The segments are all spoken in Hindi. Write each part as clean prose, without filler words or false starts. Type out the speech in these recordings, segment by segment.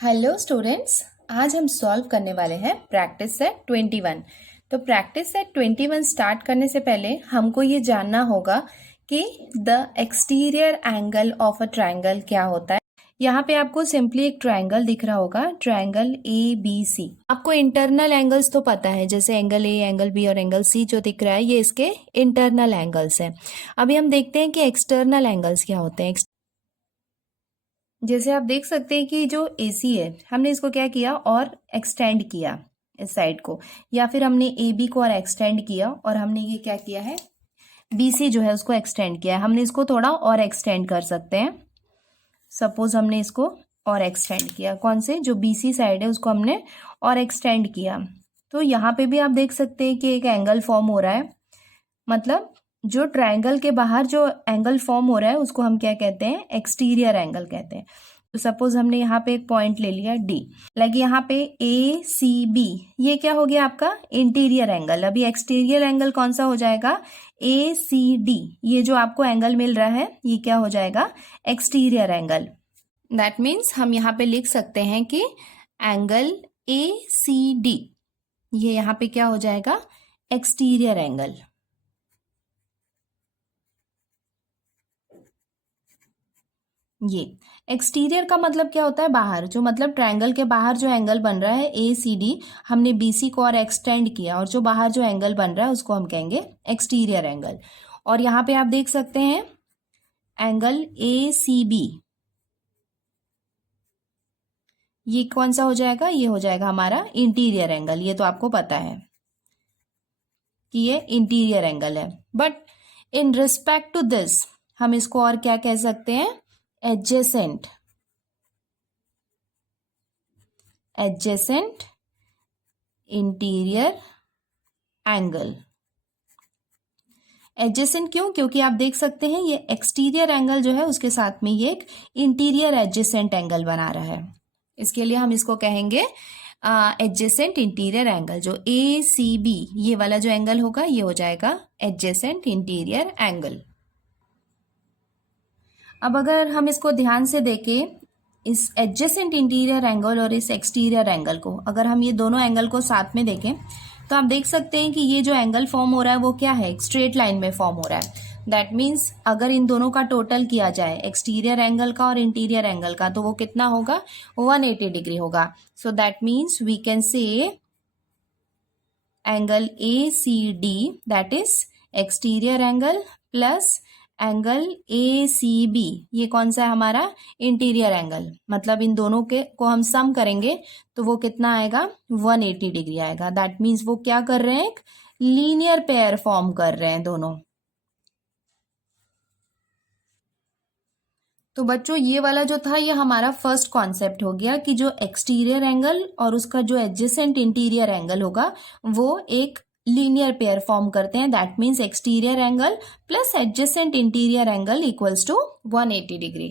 हेलो स्टूडेंट्स, आज हम सॉल्व करने वाले हैं प्रैक्टिस सेट 21। तो प्रैक्टिस सेट 21 स्टार्ट करने से पहले हमको ये जानना होगा कि the exterior angle of a triangle क्या होता है। यहाँ पे आपको सिंपली एक ट्रायंगल दिख रहा होगा, ट्रायंगल ABC। आपको इंटरनल एंगल्स तो पता है, जैसे एंगल ए, एंगल बी और एंगल सी जो दिख रहा है ये इसके इंटरनल एंगल्स हैं। अभी हम देखते हैं कि एक्सटर्नल एंगल्स क्या होते हैं। जैसे आप देख सकते हैं कि जो AC है, हमने इसको क्या किया और एक्सटेंड किया इस साइड को, या फिर हमने AB को और एक्सटेंड किया और हमने ये क्या किया है, BC जो है उसको एक्सटेंड किया है। हमने इसको थोड़ा और एक्सटेंड कर सकते हैं। सपोज हमने इसको और एक्सटेंड किया, कौन से, जो BC साइड है उसको हमने और एक्सटेंड किया। तो यहाँ पे भी आप देख सकते हैं कि एक एंगल फॉर्म हो रहा है। मतलब जो ट्रायंगल के बाहर जो एंगल फॉर्म हो रहा है उसको हम क्या कहते हैं, एक्सटीरियर एंगल कहते हैं। तो सपोज हमने यहाँ पे एक पॉइंट ले लिया D, लाइक यहाँ पे ACB, ये क्या हो गया आपका इंटीरियर एंगल। अभी एक्सटीरियर एंगल कौन सा हो जाएगा, ACD। ये जो आपको एंगल मिल रहा है ये क्या हो जाएगा, एक्सटीरियर एंगल। दैट मीन्स हम यहाँ पे लिख सकते हैं कि एंगल ACD ये यहाँ पे क्या हो जाएगा, एक्सटीरियर एंगल। ये एक्सटीरियर का मतलब क्या होता है, बाहर, जो मतलब ट्रायंगल के बाहर जो एंगल बन रहा है ACD, हमने BC को और एक्सटेंड किया और जो बाहर जो एंगल बन रहा है उसको हम कहेंगे एक्सटीरियर एंगल। और यहाँ पे आप देख सकते हैं एंगल ACB, ये कौन सा हो जाएगा, ये हो जाएगा हमारा इंटीरियर एंगल। ये तो आपको पता है कि ये इंटीरियर एंगल है। But in respect to this हम इसको और क्या कह सकते हैं, adjacent, adjacent interior angle. Adjacent क्यों, क्योंकि आप देख सकते हैं ये एक्सटीरियर एंगल जो है उसके साथ में ये एक इंटीरियर एडजेसेंट एंगल बना रहा है। इसके लिए हम इसको कहेंगे एडजेसेंट इंटीरियर एंगल। जो ACB ये वाला जो एंगल होगा ये हो जाएगा एडजेसेंट इंटीरियर एंगल। अब अगर हम इसको ध्यान से देखें, इस एडजेसेंट इंटीरियर एंगल और इस एक्सटीरियर एंगल को, अगर हम ये दोनों एंगल को साथ में देखें तो आप देख सकते हैं कि ये जो एंगल फॉर्म हो रहा है वो क्या है, एक स्ट्रेट लाइन में फॉर्म हो रहा है। दैट मीन्स अगर इन दोनों का टोटल किया जाए, एक्सटीरियर एंगल का और इंटीरियर एंगल का, तो वो कितना होगा, 180 डिग्री होगा। So that means we can say angle ACD that is exterior angle plus angle ACB ये कौन सा है, हमारा इंटीरियर एंगल। मतलब इन दोनों के को हम सम करेंगे तो वो कितना आएगा, 180 डिग्री आएगा। दैट मीन्स वो क्या कर रहे हैं, एक लीनियर पेयर फॉर्म कर रहे हैं दोनों। तो बच्चों ये वाला जो था ये हमारा फर्स्ट कॉन्सेप्ट हो गया कि जो एक्सटीरियर एंगल और उसका जो एडजेसेंट इंटीरियर एंगल होगा वो एक लीनियर पेयर फॉर्म करते हैं। That means exterior angle plus adjacent interior angle equals to 180 degree.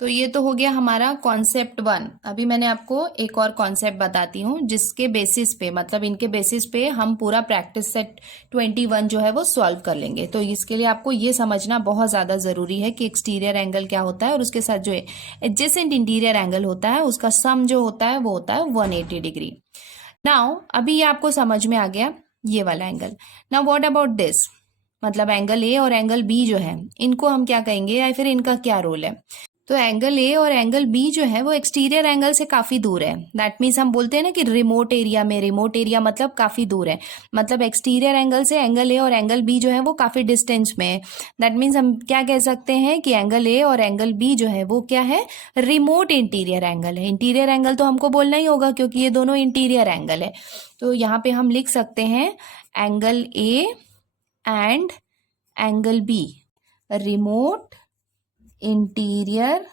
तो ये तो हो गया हमारा कॉन्सेप्ट 1। अभी मैंने आपको एक और कॉन्सेप्ट बताती हूँ जिसके बेसिस पे, मतलब इनके बेसिस पे हम पूरा प्रैक्टिस सेट 21 जो है वो सॉल्व कर लेंगे। तो इसके लिए आपको ये समझना बहुत ज्यादा जरूरी है कि एक्सटीरियर एंगल क्या होता है और उसके साथ जो एडजेसेंट इंटीरियर एंगल होता है उसका सम जो होता है वो होता है 180 डिग्री। नाउ अभी ये आपको समझ में आ गया ये वाला angle. Now what about this, मतलब एंगल A और एंगल B जो है इनको हम क्या कहेंगे या फिर इनका क्या रोल है। तो एंगल A और एंगल B जो है वो एक्सटीरियर एंगल से काफी दूर है। दैट मीन्स हम बोलते हैं ना कि रिमोट एरिया में, रिमोट एरिया मतलब काफी दूर है। मतलब एक्सटीरियर एंगल से एंगल A और एंगल B जो है वो काफी डिस्टेंस में है। दैट मीन्स हम क्या कह सकते हैं कि एंगल A और एंगल B जो है वो क्या है, रिमोट इंटीरियर एंगल है। इंटीरियर एंगल तो हमको बोलना ही होगा क्योंकि ये दोनों इंटीरियर एंगल है। तो यहाँ पे हम लिख सकते हैं angle A and angle B remote interior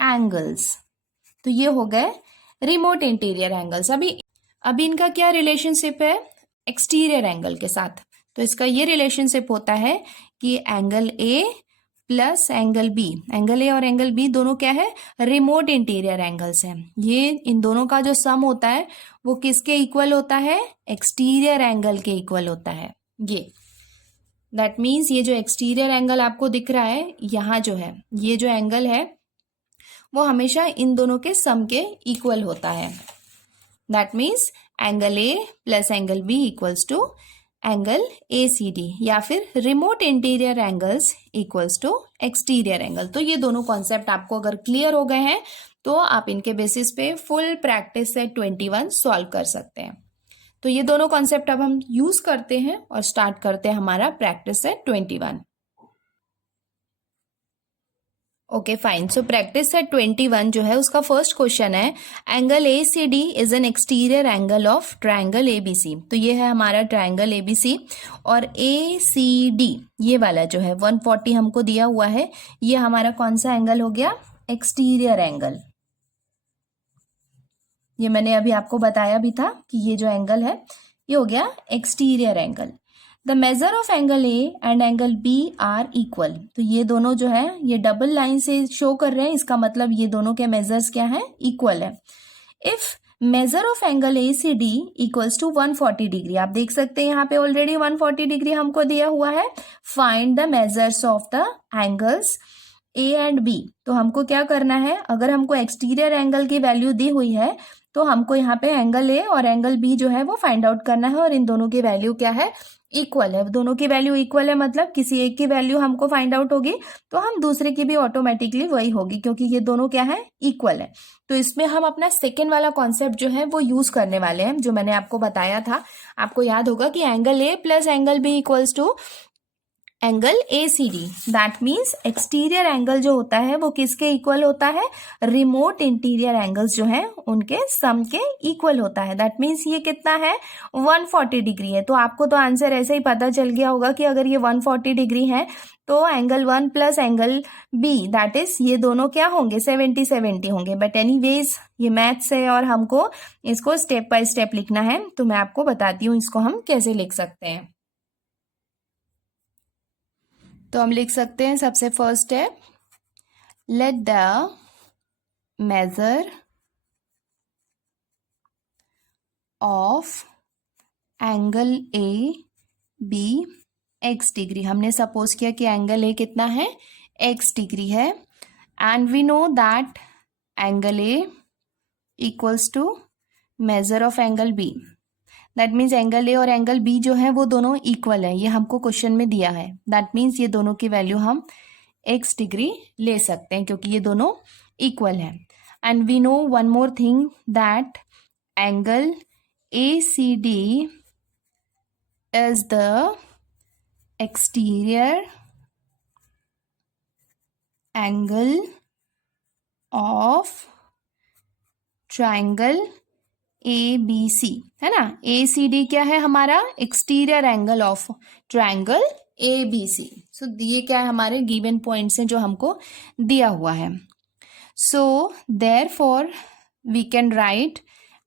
angles. तो ये हो गए रिमोट इंटीरियर एंगल्स। अभी इनका क्या रिलेशनशिप है, एक्सटीरियर एंगल के साथ। तो इसका ये रिलेशनशिप होता है कि angle A plus angle B, angle A और एंगल B दोनों क्या है, रिमोट इंटीरियर एंगल्स हैं। ये इन दोनों का जो सम होता है वो किसके इक्वल होता है, एक्सटीरियर एंगल के इक्वल होता है। ये दैट मीन्स ये जो एक्सटीरियर एंगल आपको दिख रहा है यहाँ जो है, ये जो एंगल है वो हमेशा इन दोनों के सम के इक्वल होता है। That means angle A plus angle B equals to angle ACD, या फिर remote interior angles equals to exterior angle. तो ये दोनों कॉन्सेप्ट आपको अगर क्लियर हो गए हैं तो आप इनके बेसिस पे फुल प्रैक्टिस सेट 21 सॉल्व कर सकते हैं। तो ये दोनों कॉन्सेप्ट अब हम यूज करते हैं और स्टार्ट करते हैं हमारा practice set 21। Okay fine. So practice set 21 जो है उसका फर्स्ट क्वेश्चन है angle ACD is an exterior angle of triangle ABC। तो ये है हमारा ट्रायंगल ABC और ACD ये वाला जो है 140 हमको दिया हुआ है, ये हमारा कौन सा एंगल हो गया? Exterior angle. ये मैंने अभी आपको बताया भी था कि ये जो एंगल है ये हो गया exterior angle. The measure of angle A and angle B are equal. तो ये दोनों जो है ये डबल लाइन से शो कर रहे हैं, इसका मतलब ये दोनों के मेजर्स क्या है? इक्वल है। If measure of angle ACD equals to 140 degree, आप देख सकते हैं यहाँ पे ऑलरेडी 140 डिग्री हमको दिया हुआ है। Find the measures of the angles A and B। तो हमको क्या करना है, अगर हमको एक्सटीरियर एंगल की वैल्यू दी हुई है तो हमको यहाँ पे एंगल A और एंगल B जो है वो फाइंड आउट करना है, और इन दोनों की वैल्यू क्या है? इक्वल है। दोनों की वैल्यू इक्वल है मतलब किसी एक की वैल्यू हमको फाइंड आउट होगी तो हम दूसरे की भी ऑटोमेटिकली वही होगी, क्योंकि ये दोनों क्या है? इक्वल है। तो इसमें हम अपना सेकेंड वाला कॉन्सेप्ट जो है वो यूज करने वाले हैं, जो मैंने आपको बताया था। आपको याद होगा कि angle A plus angle B equals to angle ACD। That means exterior angle जो होता है वो किसके इक्वल होता है? रिमोट इंटीरियर एंगल्स जो हैं उनके सम के इक्वल होता है। दैट मीन्स ये कितना है? 140 डिग्री है। तो आपको तो आंसर ऐसे ही पता चल गया होगा कि अगर ये 140 डिग्री है तो angle 1 plus angle B that is ये दोनों क्या होंगे? 70 होंगे। बट एनीवेज ये मैथ्स है और हमको इसको स्टेप बाय स्टेप लिखना है, तो मैं आपको बताती हूँ इसको हम कैसे लिख सकते हैं। तो हम लिख सकते हैं सबसे फर्स्ट है let the measure of angle AB x degree. हमने सपोज किया कि एंगल A कितना है? x डिग्री है, and we know that angle A equals to measure of angle B। That means angle A और एंगल B जो है वो दोनों इक्वल है, ये हमको क्वेश्चन में दिया है। दैट मीन्स ये दोनों की वैल्यू हम x डिग्री ले सकते हैं क्योंकि ये दोनों इक्वल है। And we know one more thing that angle ACD is the exterior angle of triangle ABC, है ना। ACD क्या है हमारा? Exterior angle of triangle ABC। So ये क्या है? हमारे गिवन पॉइंट्स हैं जो हमको दिया हुआ है। So therefore we can write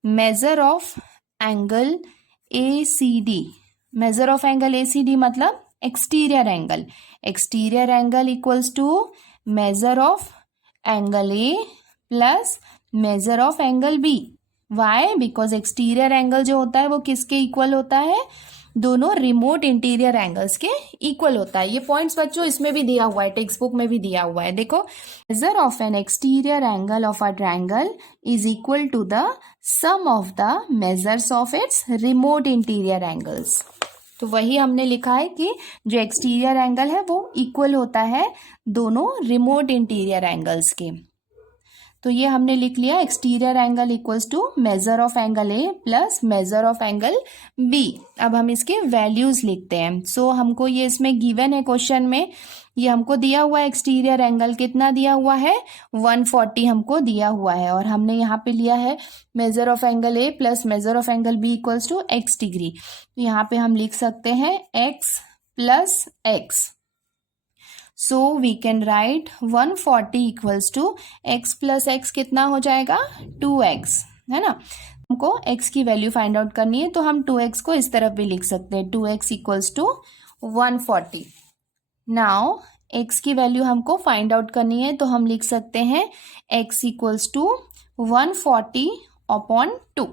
measure of angle ACD। Measure of angle ACD मतलब exterior angle. Exterior angle equals to measure of angle A plus measure of angle B। Why? Because exterior angle जो होता है वो किसके इक्वल होता है? दोनों रिमोट इंटीरियर एंगल्स के इक्वल होता है। ये पॉइंट्स बच्चों इसमें भी दिया हुआ है, टेक्स्ट बुक में भी दिया हुआ है। देखो, measure of an exterior angle of a triangle is equal to the sum of the measures of its remote interior angles. तो वही हमने लिखा है कि जो एक्सटीरियर एंगल है वो इक्वल होता है दोनों रिमोट इंटीरियर एंगल्स के। तो ये हमने लिख लिया exterior angle equals to measure of angle A plus measure of angle B। अब हम इसके वैल्यूज लिखते हैं। सो हमको ये इसमें गिवन है क्वेश्चन में, ये हमको दिया हुआ है एक्सटीरियर एंगल कितना दिया हुआ है? 140 हमको दिया हुआ है, और हमने यहाँ पे लिया है measure of angle A plus measure of angle B equals to x degree. तो यहाँ पे हम लिख सकते हैं x plus x। So we can write 140 equals to x plus x कितना हो जाएगा? 2x, है ना। हमको x की वैल्यू फाइंड आउट करनी है तो हम 2x को इस तरफ भी लिख सकते हैं, 2x equals to 140। Now x की वैल्यू हमको फाइंड आउट करनी है तो हम लिख सकते हैं x इक्वल्स टू 140 अपॉन 2।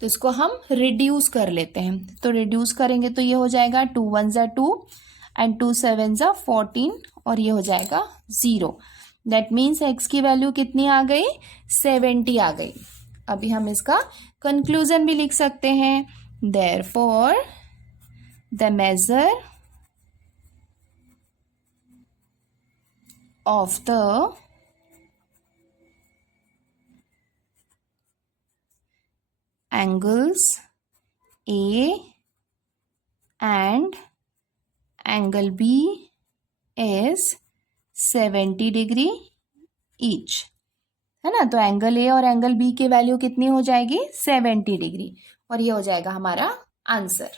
तो इसको हम रिड्यूस कर लेते हैं। तो रिड्यूस करेंगे तो ये हो जाएगा 2 1 = 2 एंड 2 7 = 14, और ये हो जाएगा 0। दैट मीन्स x की वैल्यू कितनी आ गई, 70 आ गई। अभी हम इसका कंक्लूजन भी लिख सकते हैं, therefore the measure of the angles A and angle B is 70 degree each, है ना। तो एंगल ए और एंगल बी की वैल्यू कितनी हो जाएगी, 70 डिग्री, और ये हो जाएगा हमारा आंसर।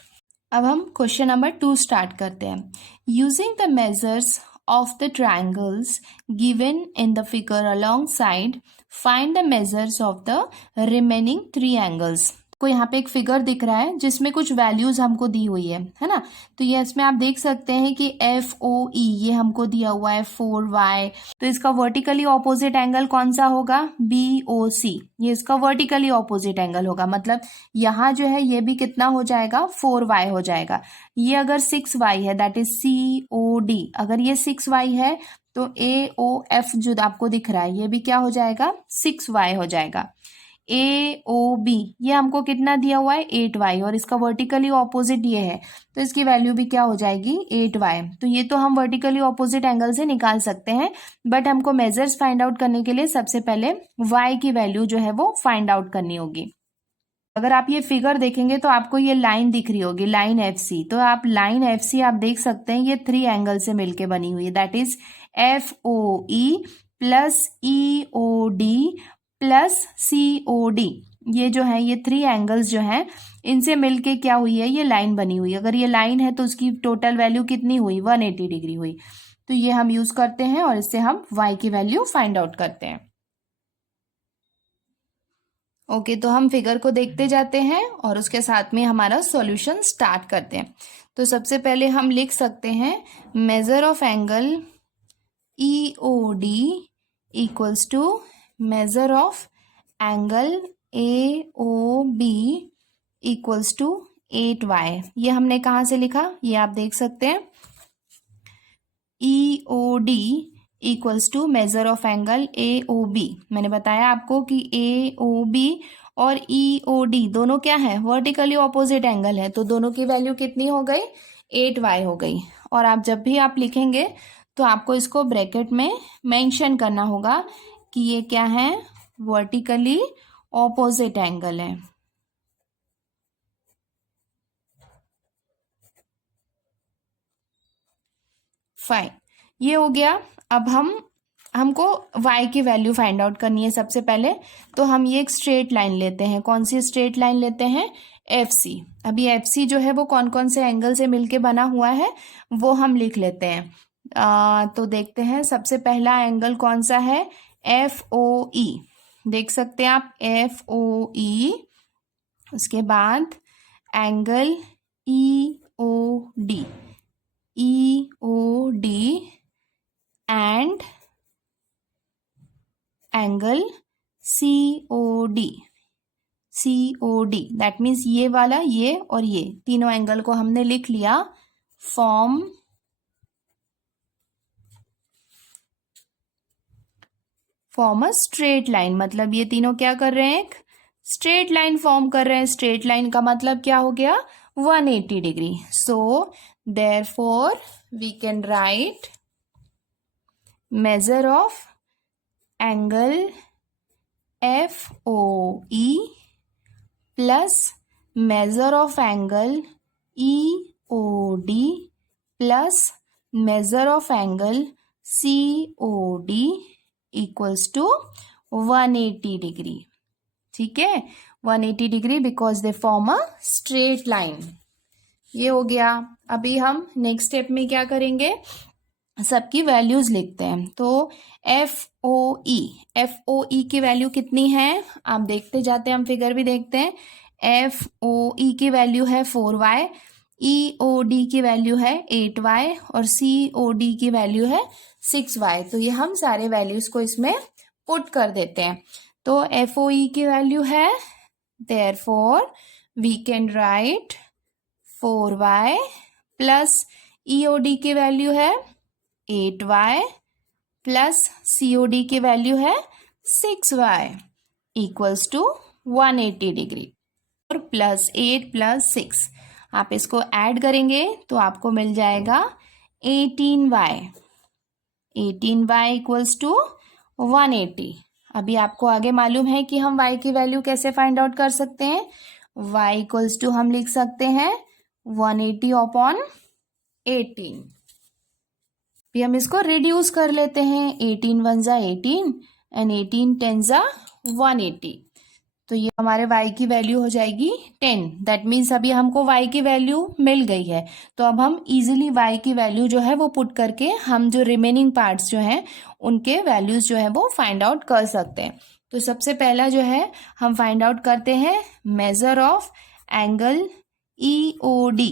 अब हम क्वेश्चन नंबर 2 स्टार्ट करते हैं। Using the measures of the triangles given in the figure along side find the measures of the remaining 3 angles. को यहाँ पे एक फिगर दिख रहा है जिसमें कुछ वैल्यूज हमको दी हुई है ना। तो ये इसमें आप देख सकते हैं कि FOE ये हमको दिया हुआ है 4y। तो इसका वर्टिकली ऑपोजिट एंगल कौन सा होगा, BOC। ये इसका वर्टिकली ऑपोजिट एंगल होगा, मतलब यहाँ जो है ये भी कितना हो जाएगा, 4y हो जाएगा। ये अगर 6y है दैट इज COD। अगर ये 6y है तो AOF जो आपको दिख रहा है ये भी क्या हो जाएगा, 6y हो जाएगा। AOB ये हमको कितना दिया हुआ है, 8y, और इसका वर्टिकली ऑपोजिट ये है तो इसकी वैल्यू भी क्या हो जाएगी, 8y। तो ये तो हम वर्टिकली ऑपोजिट एंगल से निकाल सकते हैं, बट हमको मेजर्स फाइंड आउट करने के लिए सबसे पहले y की वैल्यू जो है वो फाइंड आउट करनी होगी। अगर आप ये फिगर देखेंगे तो आपको ये लाइन दिख रही होगी, लाइन FC। तो आप लाइन FC आप देख सकते हैं ये 3 एंगल से मिलके बनी हुई है, that is FOE plus EOD plus COD। ये जो है ये 3 एंगल्स जो हैं इनसे मिलके क्या हुई है, ये लाइन बनी हुई है। अगर ये लाइन है तो उसकी टोटल वैल्यू कितनी हुई, 180 डिग्री हुई। तो ये हम यूज करते हैं और इससे हम y की वैल्यू फाइंड आउट करते हैं। ओके तो हम फिगर को देखते जाते हैं और उसके साथ में हमारा सॉल्यूशन स्टार्ट करते हैं। तो सबसे पहले हम लिख सकते हैं measure of angle EOD equals to measure of angle AOB equals to 8y। ये हमने कहाँ से लिखा, ये आप देख सकते हैं, EOD equals to measure of angle AOB। मैंने बताया आपको कि AOB और EOD दोनों क्या है, वर्टिकली ऑपोजिट एंगल है, तो दोनों की वैल्यू कितनी हो गई, 8y हो गई। और आप जब भी आप लिखेंगे तो आपको इसको ब्रैकेट में मेंशन करना होगा कि ये क्या है, वर्टिकली ऑपोजिट एंगल है। फाइन, ये हो गया। अब हमको y की वैल्यू फाइंड आउट करनी है सबसे पहले। तो हम ये एक स्ट्रेट लाइन लेते हैं, कौन सी स्ट्रेट लाइन लेते हैं, FC। अभी FC जो है वो कौन कौन से एंगल से मिलके बना हुआ है वो हम लिख लेते हैं। तो देखते हैं सबसे पहला एंगल कौन सा है, FOE। देख सकते हैं आप FOE। उसके बाद angle EOD and angle COD। That means ये वाला, ये और ये तीनों एंगल को हमने लिख लिया, फॉर्म अ स्ट्रेट लाइन। मतलब ये तीनों क्या कर रहे हैं, एक स्ट्रेट लाइन फॉर्म कर रहे हैं। स्ट्रेट लाइन का मतलब क्या हो गया, 180 degree. So therefore we can write measure of angle FOE plus measure of angle EOD plus measure of angle COD equals to 180 degree. ठीक है, 180 degree because they form a straight line. ये हो गया। अभी हम नेक्स्ट स्टेप में क्या करेंगे, सबकी वैल्यूज लिखते हैं। तो FOE की वैल्यू कितनी है, आप देखते जाते हैं, हम फिगर भी देखते हैं। FOE की वैल्यू है 4y, EOD की वैल्यू है 8y और COD की वैल्यू है 6y। तो ये हम सारे वैल्यूज को इसमें पुट कर देते हैं। तो FOE की वैल्यू है, therefore we can write 4y plus EOD की वैल्यू है 8y प्लस COD की वैल्यू है 6y इक्वल्स टू 180 डिग्री और प्लस 8 प्लस 6 आप इसको ऐड करेंगे तो आपको मिल जाएगा 18y। 18y equals to 180। अभी आपको आगे मालूम है कि हम y की वैल्यू कैसे फाइंड आउट कर सकते हैं। y इक्वल्स टू हम लिख सकते हैं 180 अपॉन 18। भी हम इसको रिड्यूस कर लेते हैं। 18 वन जा 18 एंड 18 10 जा 180। तो ये हमारे y की वैल्यू हो जाएगी 10। दैट मीन्स अभी हमको y की वैल्यू मिल गई है। तो अब हम इजीली y की वैल्यू जो है वो पुट करके हम जो रिमेनिंग पार्ट्स जो हैं उनके वैल्यूज जो है वो फाइंड आउट कर सकते हैं। तो सबसे पहला जो है हम फाइंड आउट करते हैं मेजर ऑफ एंगल EOD।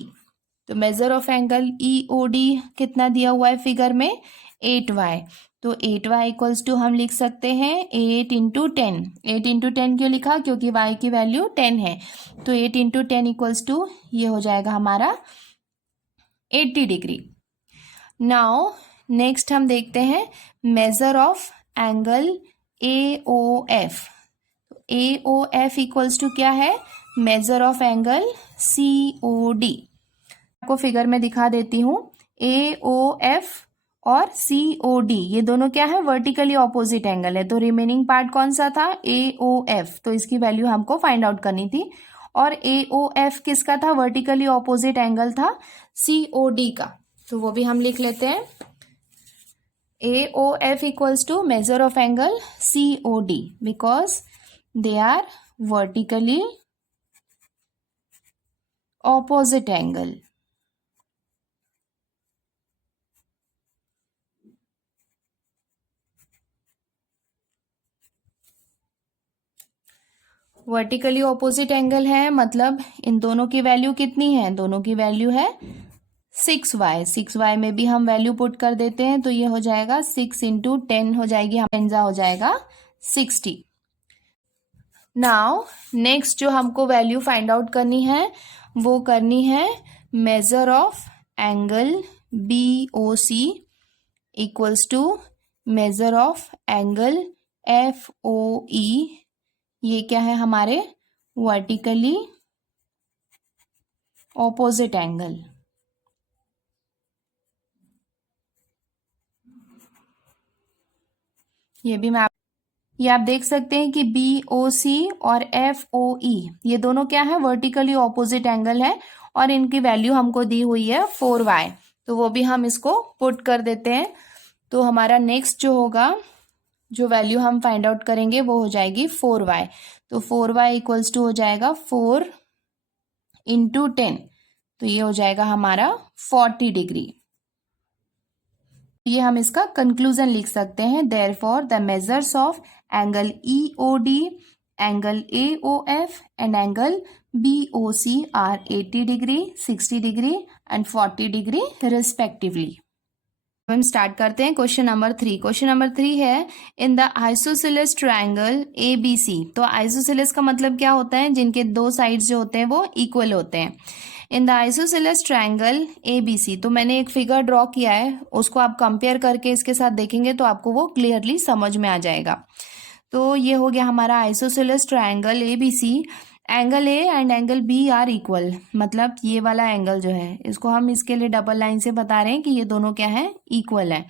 तो मेजर ऑफ एंगल EOD कितना दिया हुआ है फिगर में 8y। तो 8y इक्वल्स टू हम लिख सकते हैं 8 इंटू 10। 8 इंटू 10 क्यों लिखा, क्योंकि y की वैल्यू 10 है। तो 8 इंटू 10 इक्वल्स टू ये हो जाएगा हमारा 80 डिग्री। नाउ नेक्स्ट हम देखते हैं measure of angle AOF। AOF equals to क्या है, मेजर ऑफ एंगल COD। आपको फिगर में दिखा देती हूँ। AOF और COD ये दोनों क्या है, वर्टिकली ऑपोजिट एंगल है। तो रिमेनिंग पार्ट कौन सा था, AOF। तो इसकी वैल्यू हमको फाइंड आउट करनी थी। और AOF किसका था, वर्टिकली ऑपोजिट एंगल था COD का। तो वो भी हम लिख लेते हैं। AOF equals to measure of angle COD because they are vertically opposite angle. Vertically opposite angle है मतलब इन दोनों की वैल्यू कितनी है, दोनों की वैल्यू है 6y। 6y में भी हम वैल्यू पुट कर देते हैं। तो ये हो जाएगा 6 इंटू 10 हो जाएगी, टेंजा हो जाएगा 60। नाउ नेक्स्ट जो हमको वैल्यू फाइंड आउट करनी है वो करनी है measure of angle BOC equals to measure of angle FOE। ये क्या है, हमारे वर्टिकली ऑपोजिट एंगल। ये आप देख सकते हैं कि BOC और FOE ये दोनों क्या है, वर्टिकली ऑपोजिट एंगल है और इनकी वैल्यू हमको दी हुई है 4y। तो वो भी हम इसको पुट कर देते हैं। तो हमारा नेक्स्ट जो होगा, जो वैल्यू हम फाइंड आउट करेंगे वो हो जाएगी 4y। तो 4y इक्वल्स टू हो जाएगा 4 इंटू 10। तो ये हो जाएगा हमारा 40 डिग्री। ये हम इसका कंक्लूजन लिख सकते हैं। Therefore the measures of angle EOD, angle AOF and angle BOC are 80 degree, 60 degree and 40 degree respectively. हम स्टार्ट करते हैं क्वेश्चन नंबर 3। क्वेश्चन नंबर 3 है in the isosceles triangle ABC। तो आइसोसेलेस का मतलब क्या होता है, जिनके दो साइड्स जो होते हैं वो इक्वल होते हैं। इन द आइसोसेलेस ट्रायंगल ABC, तो मैंने एक फिगर ड्रॉ किया है, उसको आप कंपेयर करके इसके साथ देखेंगे तो आपको वो क्लियरली समझ में आ जाएगा। तो ये हो गया हमारा isosceles triangle ABC। Angle A and angle B are equal, मतलब ये वाला एंगल जो है इसको हम इसके लिए डबल लाइन से बता रहे हैं कि ये दोनों क्या है, इक्वल है।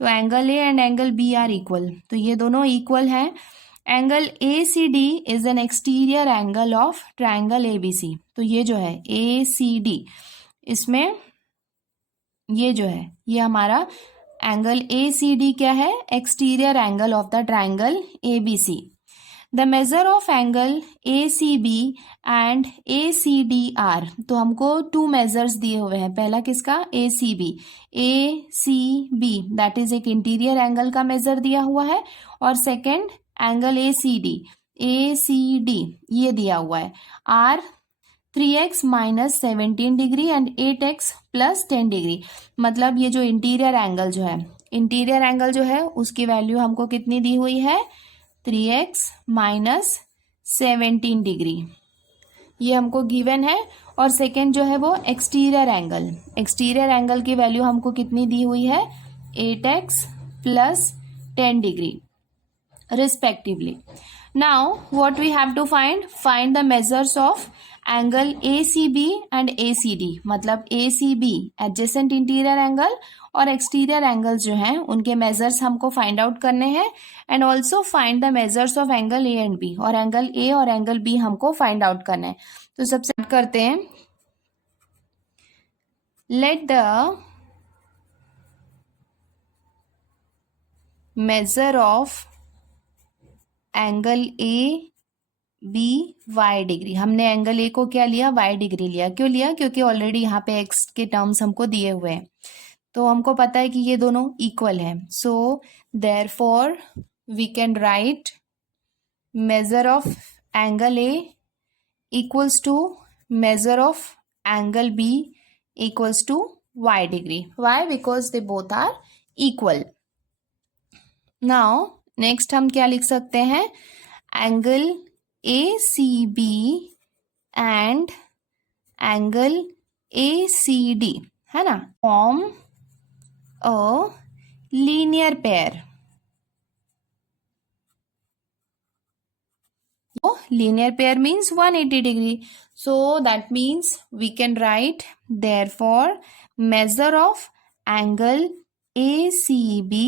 तो angle A and angle B are equal, तो ये दोनों इक्वल है। Angle ACD is an exterior angle of triangle ABC। तो ये जो है ACD, इसमें ये जो है ये हमारा एंगल ACD क्या है, exterior angle of the triangle ABC। The measure of angle ACB and ACDR, तो हमको 2 मेजर्स दिए हुए हैं। पहला किसका, ACB दैट इज एक इंटीरियर एंगल का मेजर दिया हुआ है। और सेकंड एंगल ACD ये दिया हुआ है R 3x minus 17 degree and 8x plus 10 degree. मतलब ये जो इंटीरियर एंगल जो है उसकी वैल्यू हमको कितनी दी हुई है, 3x माइनस 17 डिग्री, ये हमको गिवन है। और सेकेंड जो है वो एक्सटीरियर एंगल की वैल्यू हमको कितनी दी हुई है, 8x plus 10 degree respectively. Now what we have to find the measures of angle ACB and ACD. मतलब ACB adjacent interior angle और exterior angles जो हैं उनके measures हमको find out करने हैं, and also find the measures of angle A and B. और angle A और angle B हमको find out करना है. तो सबसे start करते हैं. Let the measure of angle A B y degree. हमने एंगल ए को क्या लिया, वाई डिग्री लिया. क्यों लिया, क्योंकि ऑलरेडी यहाँ पे एक्स के टर्म्स हमको दिए हुए हैं, तो हमको पता है कि ये दोनों इक्वल हैं. So therefore we can write measure of angle A equals to measure of angle B equals to y degree. Y, because they both are equal. Now next हम क्या लिख सकते हैं, angle A C B and angle A C D, है ना, form a linear pair. Linear pair means 180 degree. So that means we can write therefore measure of angle ACB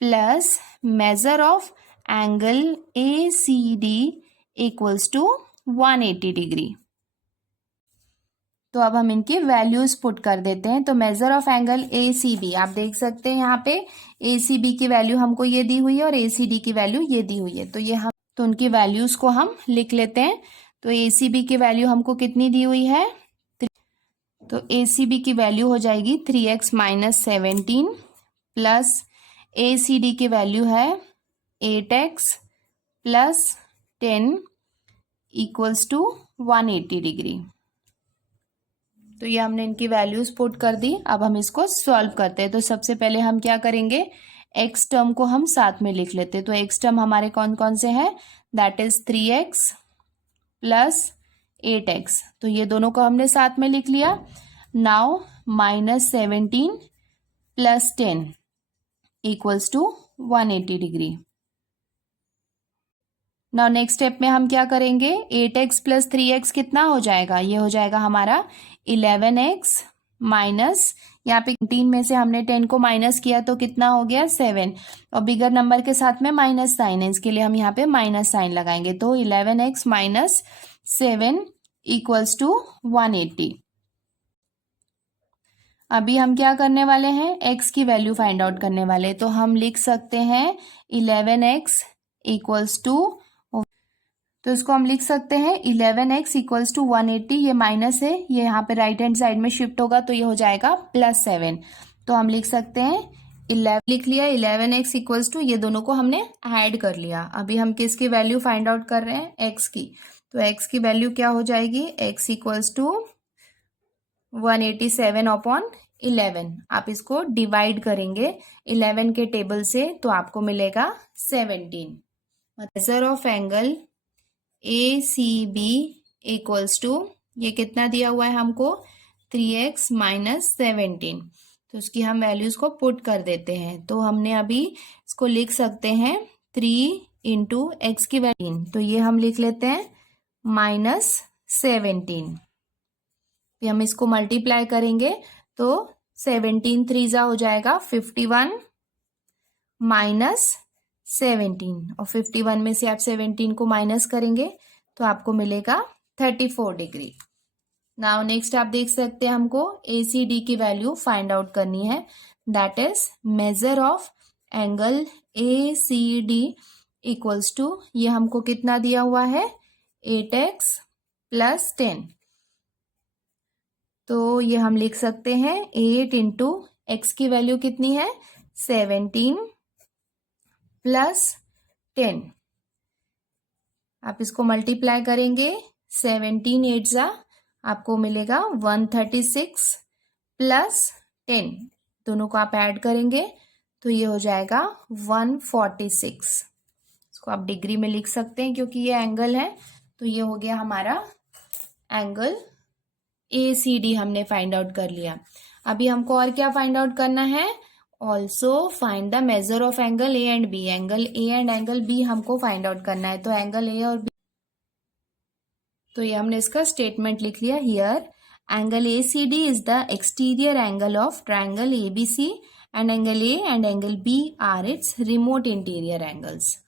plus measure of angle ACD equals to 180 degree. तो अब हम इनकी वैल्यूज पुट कर देते हैं. तो मेजर ऑफ एंगल ACB आप देख सकते हैं यहाँ पे ACB की वैल्यू हमको ये दी हुई है और ACD की वैल्यू ये दी हुई है. तो ये हम तो उनकी वैल्यूज को हम लिख लेते हैं. तो ACB की वैल्यू हमको कितनी दी हुई है, तो ACB की वैल्यू हो जाएगी 3x माइनस 17 प्लस ACD की वैल्यू है 8x plus 10 equals to 180 degree. तो ये हमने इनकी वैल्यूज पुट कर दी. अब हम इसको सॉल्व करते हैं. तो सबसे पहले हम क्या करेंगे, एक्स टर्म को हम साथ में लिख लेते हैं. तो एक्स टर्म हमारे कौन कौन से हैं, that is 3x plus 8x. तो ये दोनों को हमने साथ में लिख लिया. Now minus 17 plus 10 equals to 180 degree. Now next step में हम क्या करेंगे, 8x प्लस 3x कितना हो जाएगा, ये हो जाएगा हमारा 11x माइनस, यहाँ पे 3 में से हमने 10 को माइनस किया तो कितना हो गया 7, और बिगर नंबर के साथ में माइनस साइन है, इसके लिए हम यहाँ पे माइनस साइन लगाएंगे. तो 11x माइनस 7 इक्वल्स टू 180. अभी हम क्या करने वाले हैं, x की वैल्यू फाइंड आउट करने वाले. तो हम लिख सकते हैं 11x इक्वल्स टू, तो इसको हम लिख सकते हैं 11x इक्वल्स टू 180. ये माइनस है, ये यहाँ पे राइट हैंड साइड में शिफ्ट होगा तो ये हो जाएगा प्लस 7. तो हम लिख सकते हैं 11 लिख लिया, 11x इक्वल्स टू, ये दोनों को हमने ऐड कर लिया. अभी हम किसकी वैल्यू फाइंड आउट कर रहे हैं, x की. तो x की वैल्यू क्या हो जाएगी, x इक्वल्स टू 187 अपॉन 11. आप इसको डिवाइड करेंगे 11 के टेबल से तो आपको मिलेगा 17. Measure of angle ACB equals to, ये कितना दिया हुआ है हमको 3x माइनस 17. तो उसकी हम वैल्यूज को पुट कर देते हैं. तो हमने अभी इसको लिख सकते हैं 3 इंटू एक्स की वैल्यू, तो ये हम लिख लेते हैं माइनस 17. फिर हम इसको मल्टीप्लाई करेंगे तो 17 3 हो जाएगा 51 माइनस 17, और 51 में से आप 17 को माइनस करेंगे तो आपको मिलेगा 34 डिग्री. नाउ नेक्स्ट आप देख सकते हैं हमको ACD की वैल्यू फाइंड आउट करनी है. That is measure of angle ACD equals to, ये हमको कितना दिया हुआ है 8x प्लस 10. तो ये हम लिख सकते हैं 8 इंटू एक्स की वैल्यू कितनी है 17 प्लस 10. आप इसको मल्टीप्लाई करेंगे 17 8 जा आपको मिलेगा 136 प्लस 10. दोनों को आप ऐड करेंगे तो ये हो जाएगा 146. इसको आप डिग्री में लिख सकते हैं क्योंकि ये एंगल है. तो ये हो गया हमारा एंगल ACD हमने फाइंड आउट कर लिया. अभी हमको और क्या फाइंड आउट करना है, also find the measure of angle A and B, angle A and angle B हमको फाइंड आउट करना है। तो एंगल ए और बी, तो ये हमने इसका स्टेटमेंट लिख लिया। Here angle A C D is the exterior angle of triangle A B C and angle A and angle B are its remote interior angles.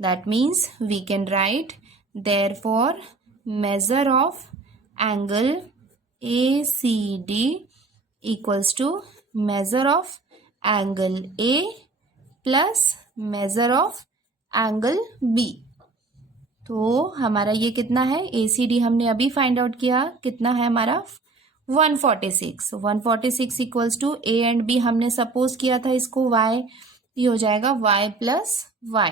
That means we can write therefore measure of angle ACD equals to measure of angle A plus measure of angle B. तो हमारा ये कितना है, ACD हमने अभी फाइंड आउट किया, कितना है हमारा 146। 146 equals to A and B हमने सपोज किया था इसको y, ये हो जाएगा y प्लस y।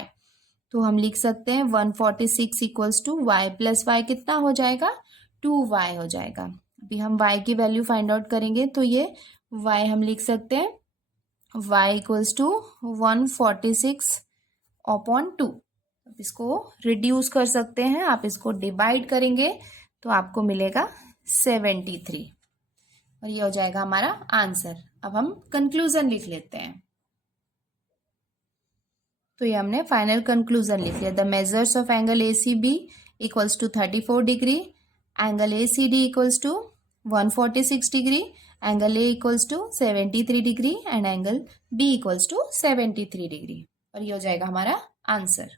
तो हम लिख सकते हैं 146 equals to y plus y कितना हो जाएगा, 2y हो जाएगा। अभी हम y की वैल्यू फाइंड आउट करेंगे तो ये y हम लिख सकते हैं y इक्वल्स टू 146/2। इसको रिड्यूस कर सकते हैं, आप इसको डिवाइड करेंगे तो आपको मिलेगा 73 और ये हो जाएगा हमारा आंसर। अब हम कंक्लूजन लिख लेते हैं। तो ये हमने फाइनल कंक्लूजन लिख लिया। The measures of angle A C B equals to 34 degree, angle A C D equals to 146 degree, angle A equals to 73 degree and angle B equals to 73 degree और ये हो जाएगा हमारा आंसर।